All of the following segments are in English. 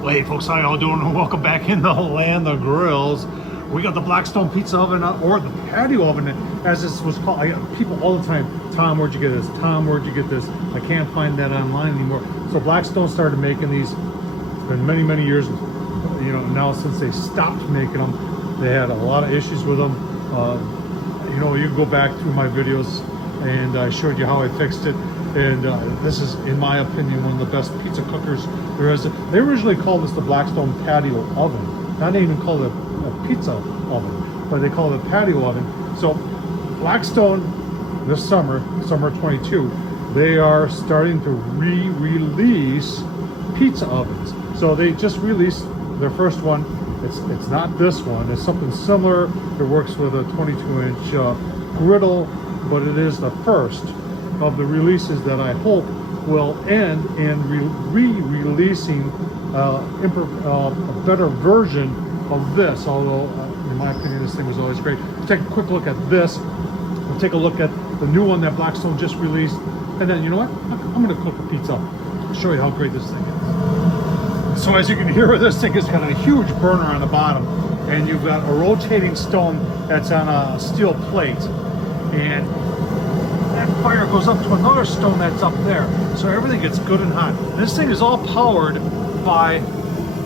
Well, hey folks, how y'all doing? Welcome back in the land of grills. We got the Blackstone pizza oven, or the patio oven, as this was called. I get people all the time, Tom, where'd you get this? Tom, where'd you get this? I can't find that online anymore. So Blackstone started making these. It's been many, many years, you know, now since they stopped making them. They had a lot of issues with them. You know, you can go back through my videos and I showed you how I fixed it. And this is, in my opinion, one of the best pizza cookers there is. They originally called this the Blackstone Patio Oven. Not even called it a pizza oven, but they call it a patio oven. So Blackstone, this summer 22, they are starting to re-release pizza ovens. So they just released their first one. It's not this one. It's something similar. It works with a 22-inch griddle, but it is the first of the releases that I hope will end in re-releasing a better version of this. Although, in my opinion, this thing was always great. Let's take a quick look at this. We'll take a look at the new one that Blackstone just released, and then you know what? I'm going to cook a pizza. I'll show you how great this thing is. So as you can hear, this thing has got a huge burner on the bottom, and you've got a rotating stone that's on a steel plate, and that fire goes up to another stone that's up there, so everything gets good and hot. This thing is all powered by,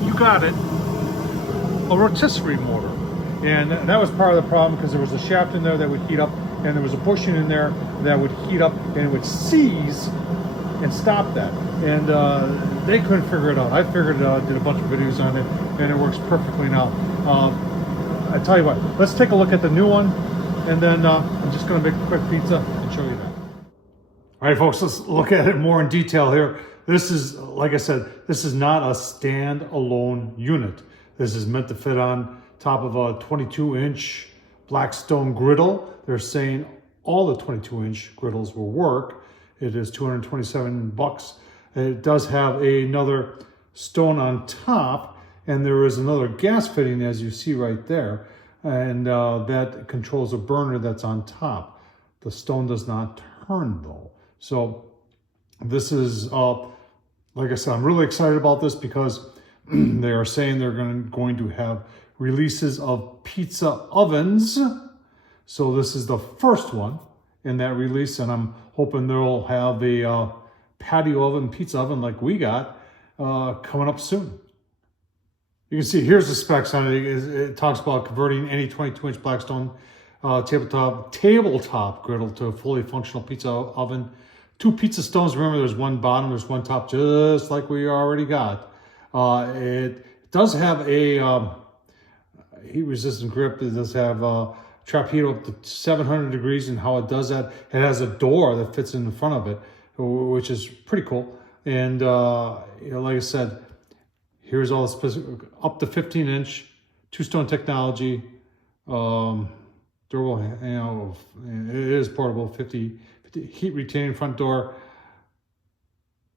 you got it, a rotisserie motor. And that was part of the problem, because there was a shaft in there that would heat up, and there was a bushing in there that would heat up, and it would seize and stop that. And they couldn't figure it out. I figured it out, did a bunch of videos on it, and it works perfectly now. I tell you what, let's take a look at the new one, and then I'm just going to make a quick pizza and show you that. All right, folks, let's look at it more in detail here. This is, like I said, this is not a stand-alone unit. This is meant to fit on top of a 22-inch Blackstone griddle. They're saying all the 22-inch griddles will work. It is $227. It does have another stone on top, and there is another gas fitting, as you see right there, and that controls a burner that's on top. The stone does not turn though. So this is, like I said, I'm really excited about this because they are saying they're going to have releases of pizza ovens. So this is the first one in that release, and I'm hoping they'll have a patio oven, pizza oven like we got coming up soon. You can see here's the specs on it. It talks about converting any 22-inch Blackstone tabletop griddle to a fully functional pizza oven. 2 pizza stones. Remember, there's one bottom, there's one top, just like we already got. It does have a heat-resistant grip. It does have trap heat up to 700 degrees, and how it does that, it has a door that fits in the front of it, which is pretty cool. And you know, like I said, here's all the specific, up to 15-inch, 2-stone technology, durable, you know, it is portable, 50 heat retaining front door.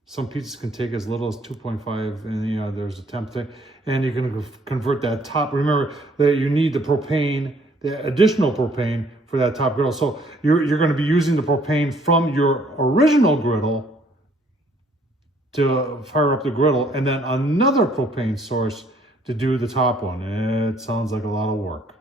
Some pizzas can take as little as 2.5, and you know, there's a temp thing, and you can convert that top. Remember that you need the propane, the additional propane for that top griddle. So you're going to be using the propane from your original griddle to fire up the griddle, and then another propane source to do the top one. It sounds like a lot of work.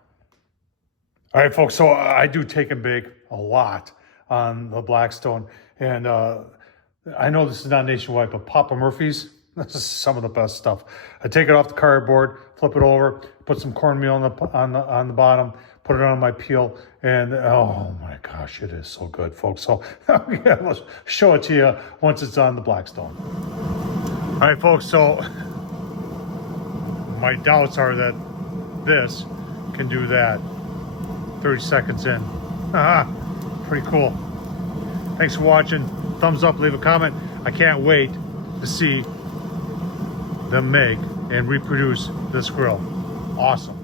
All right, folks, so I do take and bake a lot on the Blackstone, and I know this is not nationwide, but Papa Murphy's, this is some of the best stuff. I take it off the cardboard, flip it over, put some cornmeal on the bottom, put it on my peel, and oh my gosh, it is so good, folks. So yeah, I'll show it to you once it's on the Blackstone. All right, folks, so my doubts are that this can do that. 30 seconds in. Pretty cool. Thanks for watching. Thumbs up, leave a comment. I can't wait to see them make and reproduce this grill. Awesome.